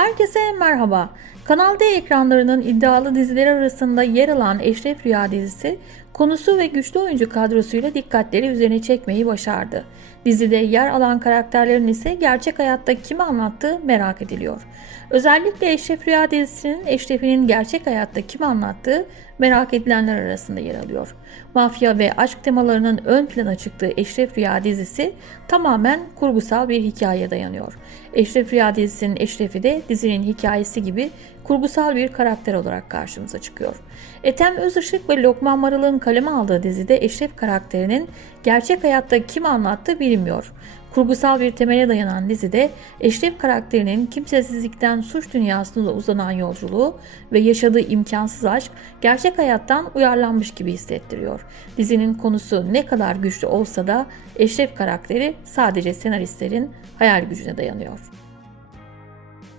Herkese merhaba. Kanal D ekranlarının iddialı dizileri arasında yer alan Eşref Rüya dizisi konusu ve güçlü oyuncu kadrosuyla dikkatleri üzerine çekmeyi başardı. Dizide yer alan karakterlerin ise gerçek hayatta kimi anlattığı merak ediliyor. Özellikle Eşref Rüya dizisinin Eşref'inin gerçek hayatta kimi anlattığı merak edilenler arasında yer alıyor. Mafya ve aşk temalarının ön plana çıktığı Eşref Rüya dizisi tamamen kurgusal bir hikayeye dayanıyor. Eşref Rüya dizisinin Eşref'i de dizinin hikayesi gibi kurgusal bir karakter olarak karşımıza çıkıyor. Ethem Özışık ve Lokman Marıl'ın kaleme aldığı dizide Eşref karakterinin gerçek hayatta kim anlattığı bilinmiyor. Kurgusal bir temele dayanan dizide Eşref karakterinin kimsesizlikten suç dünyasına uzanan yolculuğu ve yaşadığı imkansız aşk gerçek hayattan uyarlanmış gibi hissettiriyor. Dizinin konusu ne kadar güçlü olsa da Eşref karakteri sadece senaristlerin hayal gücüne dayanıyor.